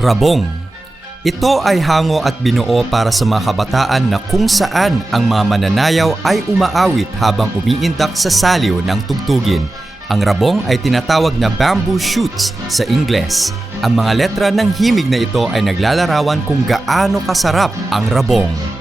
Rabong. Ito ay hango at binuo para sa mga kabataan na kung saan ang mga mananayaw ay umaawit habang umiindak sa saliw ng tugtugin. Ang rabong ay tinatawag na bamboo shoots sa Ingles. Ang mga letra ng himig na ito ay naglalarawan kung gaano kasarap ang rabong.